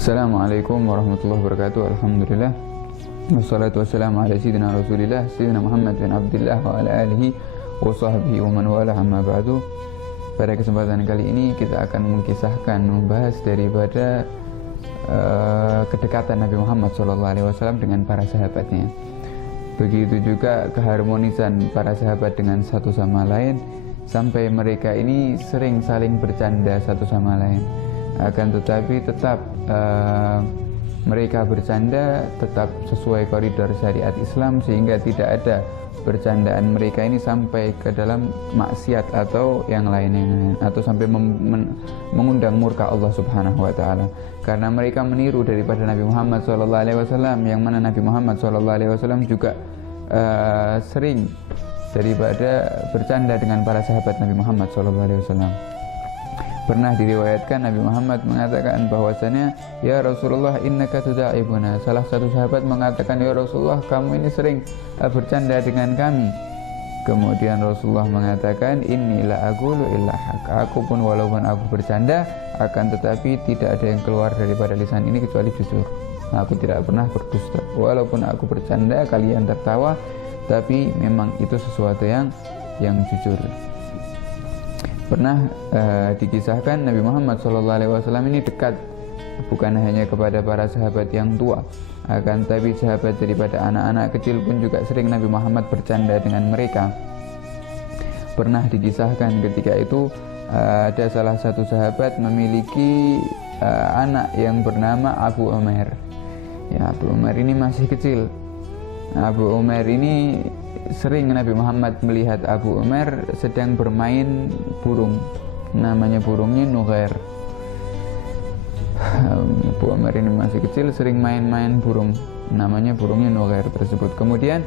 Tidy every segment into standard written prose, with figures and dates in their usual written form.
Assalamualaikum warahmatullahi wabarakatuh. Alhamdulillah. Wassalatu wassalamu ala sayyidina Rasulillah Sayyidina Muhammad bin Abdullah wa ala alihi wa sahbihi wa man wala amma ba'du. Pada kesempatan kali ini kita akan membahas daripada kedekatan Nabi Muhammad SAW dengan para sahabatnya. Begitu juga keharmonisan para sahabat dengan satu sama lain, sampai mereka ini sering saling bercanda satu sama lain. Akan tetapi tetap mereka bercanda tetap sesuai koridor syariat Islam, sehingga tidak ada bercandaan mereka ini sampai ke dalam maksiat atau yang lain atau sampai mengundang murka Allah Subhanahu wa taala. Karena mereka meniru daripada Nabi Muhammad SAW, yang mana Nabi Muhammad SAW juga sering daripada bercanda dengan para sahabat Nabi Muhammad SAW. Pernah diriwayatkan Nabi Muhammad mengatakan bahwasanya, ya Rasulullah innaka tuda'ibuna. Salah satu sahabat mengatakan, ya Rasulullah, kamu ini sering bercanda dengan kami. Kemudian Rasulullah mengatakan, inilah aqulu illa haq. Aku pun walaupun aku bercanda, akan tetapi tidak ada yang keluar daripada lisan ini kecuali jujur. Aku tidak pernah berdusta. Walaupun aku bercanda, kalian tertawa, tapi memang itu sesuatu yang jujur. Pernah dikisahkan Nabi Muhammad SAW ini dekat bukan hanya kepada para sahabat yang tua, akan tapi sahabat daripada anak-anak kecil pun juga sering Nabi Muhammad bercanda dengan mereka. Pernah dikisahkan ketika itu ada salah satu sahabat memiliki anak yang bernama Abu Umair. Ya, Abu Umair ini masih kecil. Abu Umair ini sering Nabi Muhammad melihat Abu Umair sedang bermain burung, namanya burungnya Nughair. Abu Umair ini masih kecil, sering main-main burung, namanya burungnya Nughair tersebut. Kemudian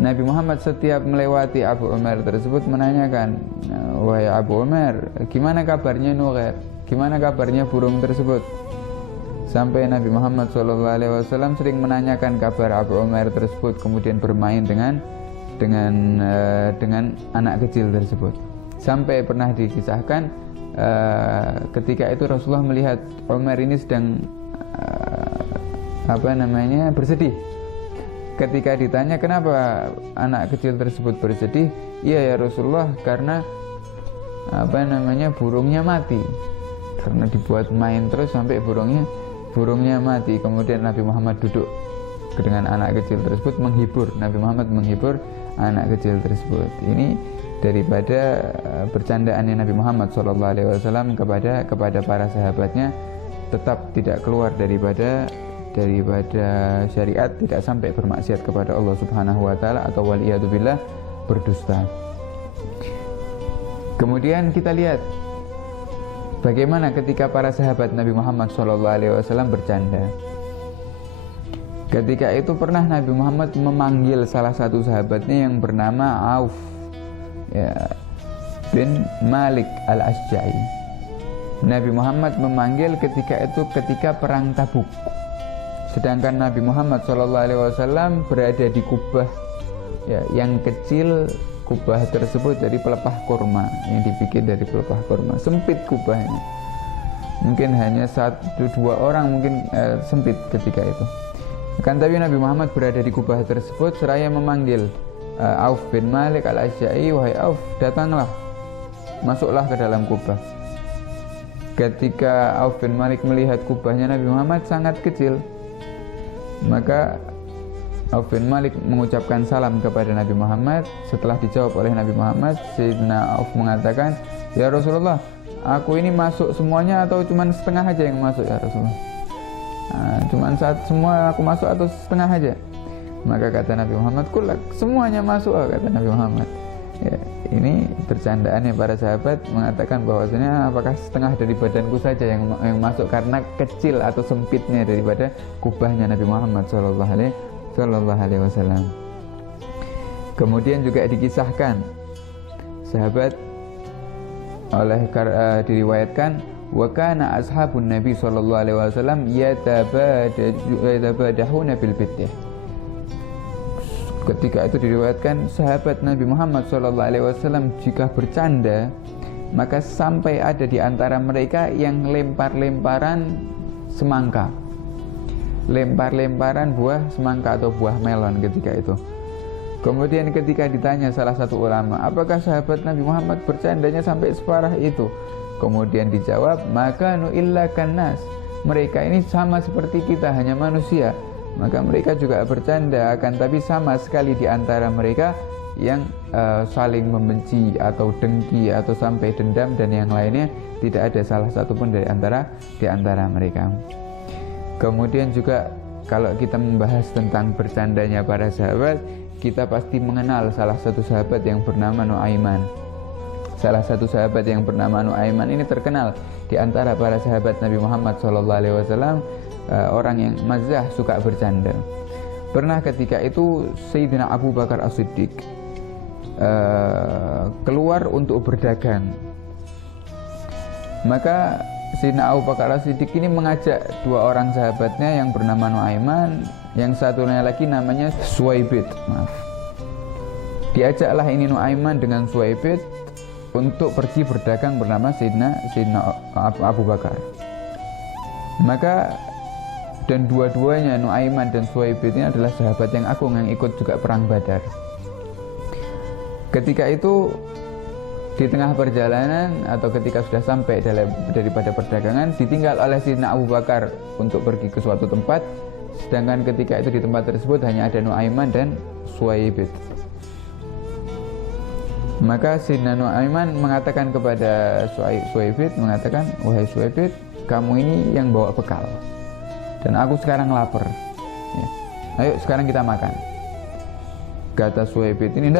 Nabi Muhammad setiap melewati Abu Umair tersebut menanyakan, wahai Abu Umair, gimana kabarnya Nughair? Gimana kabarnya burung tersebut? Sampai Nabi Muhammad SAW sering menanyakan kabar Abu Umair tersebut, kemudian bermain dengan anak kecil tersebut. Sampai pernah dikisahkan ketika itu Rasulullah melihat Umar ini sedang bersedih. Ketika ditanya kenapa anak kecil tersebut bersedih, iya ya Rasulullah, karena burungnya mati. Karena dibuat main terus sampai burungnya mati. Kemudian Nabi Muhammad duduk dengan anak kecil tersebut, Nabi Muhammad menghibur anak kecil tersebut. Ini daripada bercandaannya Nabi Muhammad SAW kepada para sahabatnya, tetap tidak keluar daripada syariat, tidak sampai bermaksiat kepada Allah Subhanahu wa taala atau waliyadzubillah berdusta. Kemudian kita lihat bagaimana ketika para sahabat Nabi Muhammad SAW bercanda. Ketika itu pernah Nabi Muhammad memanggil salah satu sahabatnya yang bernama Auf bin Malik al-Asja'i. Nabi Muhammad memanggil ketika perang Tabuk. Sedangkan Nabi Muhammad SAW berada di kubah yang kecil. Kubah tersebut dari pelepah kurma, yang dibikin dari pelepah kurma. Sempit kubahnya, mungkin hanya 1-2 orang mungkin sempit ketika itu. Kan tapi Nabi Muhammad berada di kubah tersebut seraya memanggil Auf bin Malik al-Asja'i, wahai Auf, datanglah, masuklah ke dalam kubah. Ketika Auf bin Malik melihat kubahnya Nabi Muhammad sangat kecil, maka Auf bin Malik mengucapkan salam kepada Nabi Muhammad. Setelah dijawab oleh Nabi Muhammad, Sayyidina Auf mengatakan, ya Rasulullah, aku ini masuk semuanya atau cuma setengah aja yang masuk ya Rasulullah? Cuman saat semua aku masuk atau setengah aja? Maka kata Nabi Muhammad, kulak, semuanya masuk, kata Nabi Muhammad. Ya, ini bercandaannya para sahabat mengatakan bahwasanya apakah setengah dari badanku saja yang masuk, karena kecil atau sempitnya daripada kubahnya Nabi Muhammad Sallallahu Alaihi Wasallam. Kemudian juga dikisahkan sahabat diriwayatkan, wa kana ashabun Nabi sallallahu alaihi wasallam yatabadahuna bil bidyah. Ketika itu diriwayatkan sahabat Nabi Muhammad sallallahu alaihi wasallam jika bercanda, maka sampai ada di antara mereka yang lempar-lemparan semangka. lempar-lemparan buah semangka atau buah melon ketika itu. Kemudian ketika ditanya salah satu ulama, apakah sahabat Nabi Muhammad bercandanya sampai separah itu? Kemudian dijawab, maka nu illa kannas, mereka ini sama seperti kita, hanya manusia. Maka mereka juga bercanda, akan tapi sama sekali di antara mereka yang saling membenci atau dengki atau sampai dendam dan yang lainnya, tidak ada salah satu pun di antara mereka. Kemudian juga kalau kita membahas tentang bercandanya para sahabat, kita pasti mengenal salah satu sahabat yang bernama Nuaiman. Salah satu sahabat yang bernama Nuaiman ini terkenal di antara para sahabat Nabi Muhammad SAW, orang yang mazah, suka bercanda. Pernah ketika itu Sayyidina Abu Bakar As-Siddiq keluar untuk berdagang. Maka Sayyidina Abu Bakar As-Siddiq ini mengajak dua orang sahabatnya yang bernama Nuaiman, yang satunya lagi namanya Suwaibid. Diajaklah ini Nuaiman dengan Suwaibid untuk pergi berdagang bernama Sayyidina Abu Bakar. Maka dan dua-duanya Nuaiman dan Suwaibid ini adalah sahabat yang agung yang ikut juga perang Badar. Ketika itu di tengah perjalanan atau ketika sudah sampai daripada perdagangan, ditinggal oleh Sayyidina Abu Bakar untuk pergi ke suatu tempat, sedangkan ketika itu di tempat tersebut hanya ada Nuaiman dan Suwaibid. Maka Sayyidina Nuaiman mengatakan kepada Suwaibid, mengatakan, wahai Suwaibid, kamu ini yang bawa bekal dan aku sekarang lapar ya. Ayo sekarang kita makan. Kata Suwaibid ini,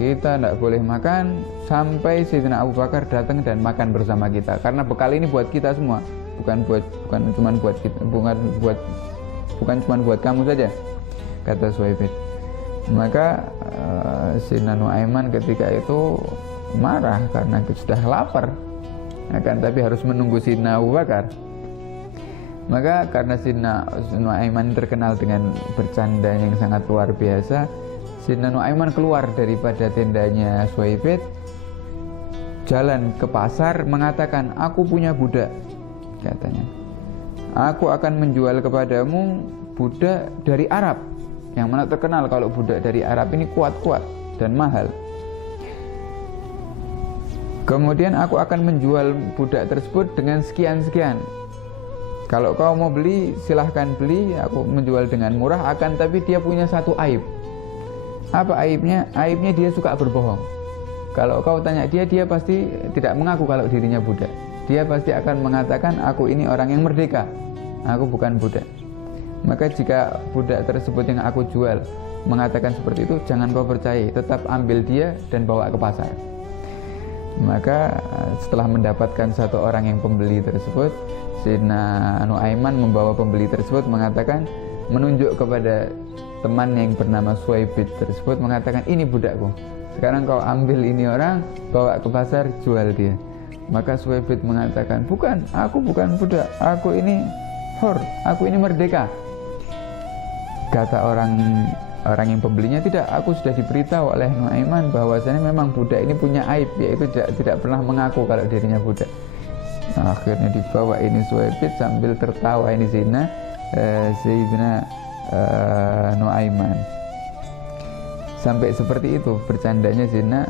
kita tidak boleh makan sampai Sayyidina Abu Bakar datang dan makan bersama kita, karena bekal ini buat kita semua, bukan cuma buat kamu saja, kata Suwaibid. Maka Sayyidina Nuaiman ketika itu marah karena sudah lapar, akan tapi harus menunggu Sayyidina Abu Bakar. Maka karena Sayyidina Nuaiman terkenal dengan bercanda yang sangat luar biasa, Sayyidina Nuaiman keluar daripada tendanya Suwaibid, jalan ke pasar, mengatakan, aku punya budak, katanya. Aku akan menjual kepadamu budak dari Arab, yang mana terkenal kalau budak dari Arab ini kuat-kuat dan mahal. Kemudian aku akan menjual budak tersebut dengan sekian-sekian. Kalau kau mau beli, silahkan beli, aku menjual dengan murah, akan tapi dia punya satu aib. Apa aibnya? Aibnya dia suka berbohong. Kalau kau tanya dia pasti tidak mengaku kalau dirinya budak. Dia pasti akan mengatakan, aku ini orang yang merdeka, aku bukan budak. Maka jika budak tersebut yang aku jual mengatakan seperti itu, jangan kau percaya, tetap ambil dia dan bawa ke pasar. Maka setelah mendapatkan satu orang yang pembeli tersebut, Sayyidina Nuaiman membawa pembeli tersebut, mengatakan, menunjuk kepada teman yang bernama Suwaibid tersebut, mengatakan, ini budakku, sekarang kau ambil ini orang, bawa ke pasar, jual dia. Maka Suwaibid mengatakan, bukan, aku bukan budak, aku ini hur, aku ini merdeka. Kata orang yang pembelinya, tidak, aku sudah diberitahu oleh Nuaiman bahwasanya memang budak ini punya aib, yaitu tidak pernah mengaku kalau dirinya budak. Nah, akhirnya dibawa ini Suwaibid sambil tertawa ini Sayyidina Nuaiman. Sampai seperti itu bercandanya Sayyidina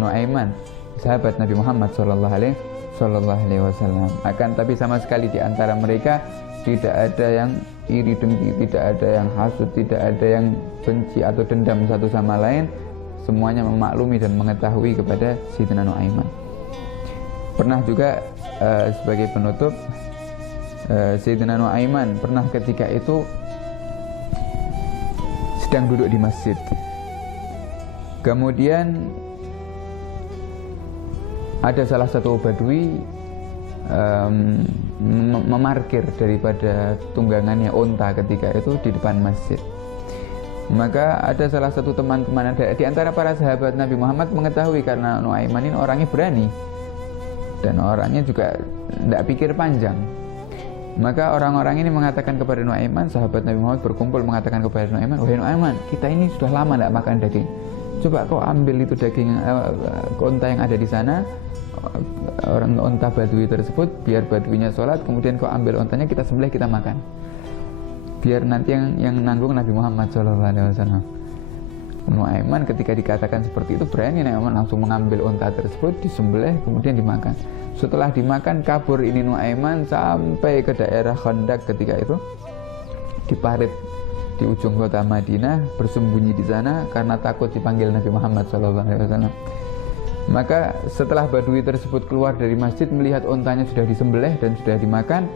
Nuaiman, sahabat Nabi Muhammad sallallahu alaihi wasallam. Akan tapi sama sekali di antara mereka tidak ada yang iri dengki, tidak ada yang hasud, tidak ada yang benci atau dendam satu sama lain. Semuanya memaklumi dan mengetahui kepada Sayyidina Nuaiman. Pernah juga sebagai penutup, Sayyidina Nuaiman pernah ketika itu sedang duduk di masjid. Kemudian ada salah satu badui memarkir daripada tunggangannya unta ketika itu di depan masjid. Maka ada salah satu teman-teman di antara para sahabat Nabi Muhammad mengetahui, karena Nuaiman ini orangnya berani dan orangnya juga tidak pikir panjang. Maka orang-orang ini mengatakan kepada Nuaiman, sahabat Nabi Muhammad berkumpul mengatakan kepada Nuaiman, wahai Nuaiman, kita ini sudah lama tidak makan daging. Coba kau ambil itu daging unta yang ada di sana, orang unta badui tersebut, biar baduinya sholat, kemudian kau ambil untanya, kita sembelih, kita makan. biar nanti yang nanggung Nabi Muhammad SAW. Nuaiman ketika dikatakan seperti itu berani Nuaiman langsung mengambil unta tersebut, disembelih, kemudian dimakan. Setelah dimakan kabur ini Nuaiman sampai ke daerah Khandaq ketika itu, di parit di ujung kota Madinah, bersembunyi di sana karena takut dipanggil Nabi Muhammad SAW. Maka setelah Badui tersebut keluar dari masjid melihat untanya sudah disembelih dan sudah dimakan,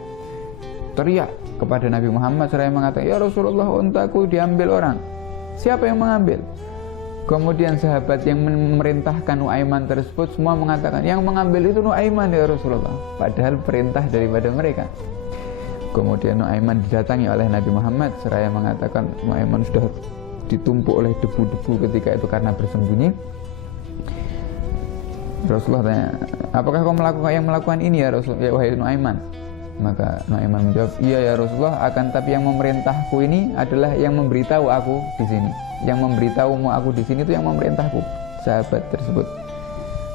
teriak kepada Nabi Muhammad seraya mengatakan, "Ya Rasulullah, untaku diambil orang." Siapa yang mengambil? Kemudian sahabat yang memerintahkan Nuaiman tersebut semua mengatakan, yang mengambil itu Nuaiman ya Rasulullah. Padahal perintah daripada mereka. Kemudian Nuaiman didatangi oleh Nabi Muhammad seraya mengatakan Nuaiman sudah ditumpuk oleh debu-debu ketika itu karena bersembunyi. Rasulullah tanya, apakah kau melakukan ini ya Rasul, ya wahai Nuaiman? Maka Nuaiman menjawab, iya ya Rasulullah, akan tapi yang memerintahku ini adalah yang memberitahu aku di sini. Yang memberitahumu aku di sini itu yang memerintahku, sahabat tersebut.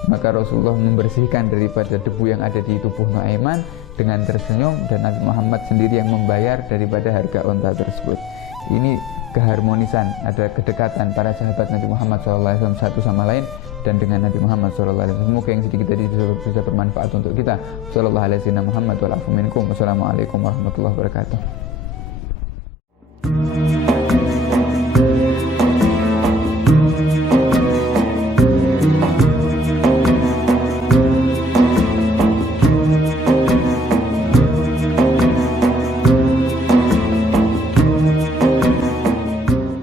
Maka Rasulullah membersihkan daripada debu yang ada di tubuh Nuaiman dengan tersenyum, dan Nabi Muhammad sendiri yang membayar daripada harga unta tersebut. Ini keharmonisan, ada kedekatan para sahabat Nabi Muhammad SAW satu sama lain dan dengan Nabi Muhammad SAW. Semoga yang sedikit tadi bisa bermanfaat untuk kita. Wassalamualaikum warahmatullahi wabarakatuh.